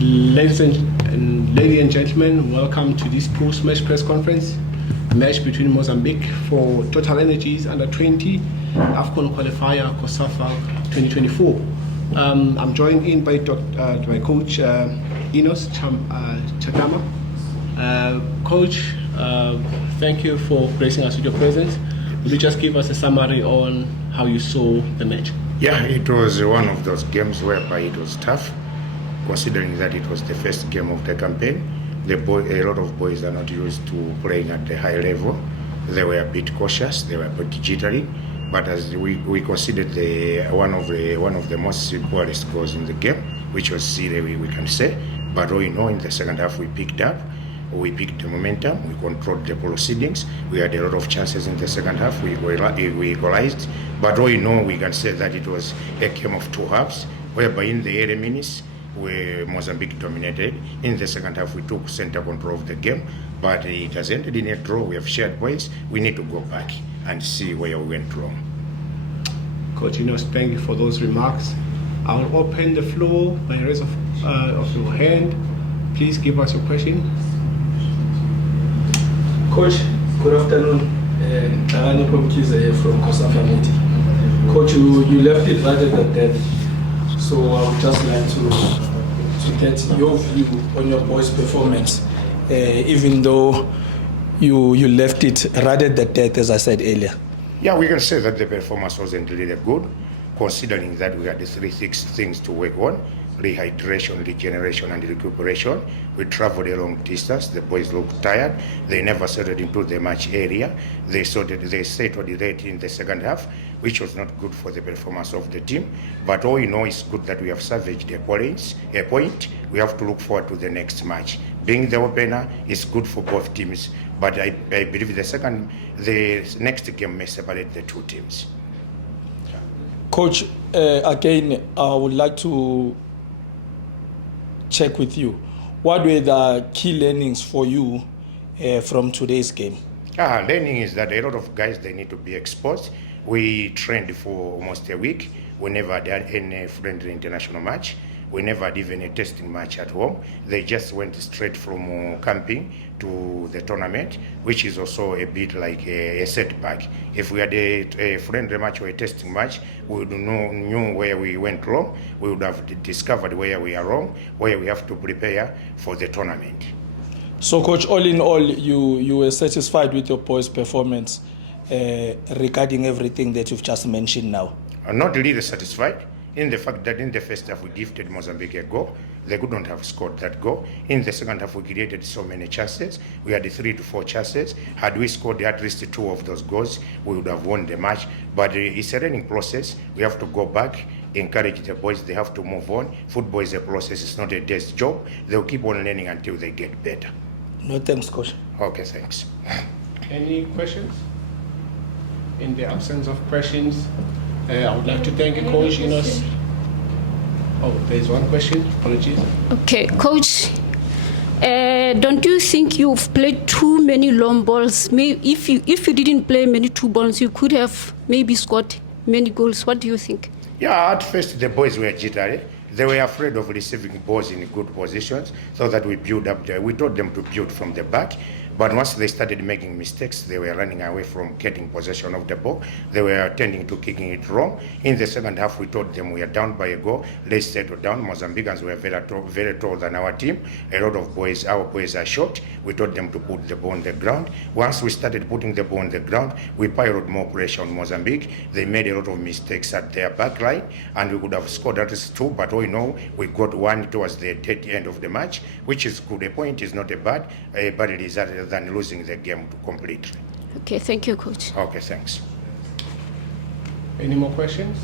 Ladies and gentlemen, welcome to this post-match press conference. A match between Mozambique for TOTALENERGIES under-20 AFCON qualifier COSAFA 2024. I'm joined in by my coach ENOS CHATAMA. Coach, thank you for gracing us with your presence. Will you just give us a summary on how you saw the match? Yeah, it was one of those games whereby it was tough, considering that it was the first game of the campaign. A lot of boys are not used to playing at the high level. They were a bit cautious, they were a bit jittery, but as we considered one of the most poorest goals in the game, which was silly, we can say. But all in all, in the second half we picked the momentum, we controlled the proceedings, we had a lot of chances in the second half, we equalized, but all in all we can say that it was a game of two halves, whereby in the early minutes where Mozambique dominated. In the second half we took center control of the game, but it has ended in a draw. We have shared points. We need to go back and see where we went wrong. Coach Enos, thank you for those remarks. I'll open the floor by raise of your hand. Please give us your question. Coach, good afternoon. Tarani from COSAFA meeting. Coach, you left it right at the dead. So I would just like to get your view on your boys' performance, even though you left it right at the death, as I said earlier. Yeah, we can say that the performance wasn't really good, considering that we had the three things to work on: rehydration, regeneration, and recuperation. We traveled a long distance. The boys looked tired. They never settled into the match area. They settled late in the second half, which was not good for the performance of the team. But all in all, it's good that we have salvaged a point. We have to look forward to the next match. Being the opener is good for both teams, but I believe the next game may separate the two teams. Coach, again, I would like to check with you. What were the key learnings for you from today's game? Learning is that a lot of guys, they need to be exposed. We trained for almost a week. We never did any friendly international match. We never had even a testing match at home. They just went straight from camping to the tournament, which is also a bit like a setback. If we had a friendly match or a testing match, we would know where we went wrong. We would have discovered where we are wrong, where we have to prepare for the tournament. So, Coach, all in all, you were satisfied with your boys' performance regarding everything that you've just mentioned now? I'm not really satisfied in the fact that in the first half we gifted Mozambique a goal. They couldn't have scored that goal. In the second half we created so many chances. We had 3 to 4 chances. Had we scored at least 2 of those goals, we would have won the match. But it's a learning process. We have to go back, encourage the boys. They have to move on. Football is a process. It's not a day's job. They'll keep on learning until they get better. No, thanks, Coach. Okay, thanks. Any questions? In the absence of questions, I would like to thank Coach Enos. Oh, there's one question. Apologies. Okay, Coach, don't you think you've played too many long balls? Maybe if you didn't play many two balls, you could have maybe scored many goals. What do you think? Yeah, at first the boys were jittery. They were afraid of receiving balls in good positions, so that we build up there. We told them to build from the back. But once they started making mistakes, they were running away from getting possession of the ball. They were tending to kicking it wrong. In the second half, we told them we are down by a goal. Let's settle down. Mozambicans were very tall than our team. A lot of boys, our boys are short. We told them to put the ball on the ground. Once we started putting the ball on the ground, we piled more pressure on Mozambique. They made a lot of mistakes at their back line, and we could have scored at least 2, but all in all, we got 1 towards the end of the match, which is good. A point is not a bad result than losing the game completely. Okay, thank you, Coach. Okay, thanks. Any more questions?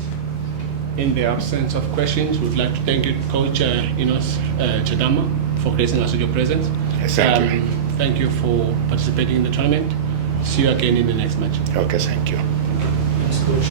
In the absence of questions, we'd like to thank you, Coach Enos CHATAMA, for gracing us with your presence. Yes, thank you. Thank you for participating in the tournament. See you again in the next match. Okay, thank you. Thanks, Coach.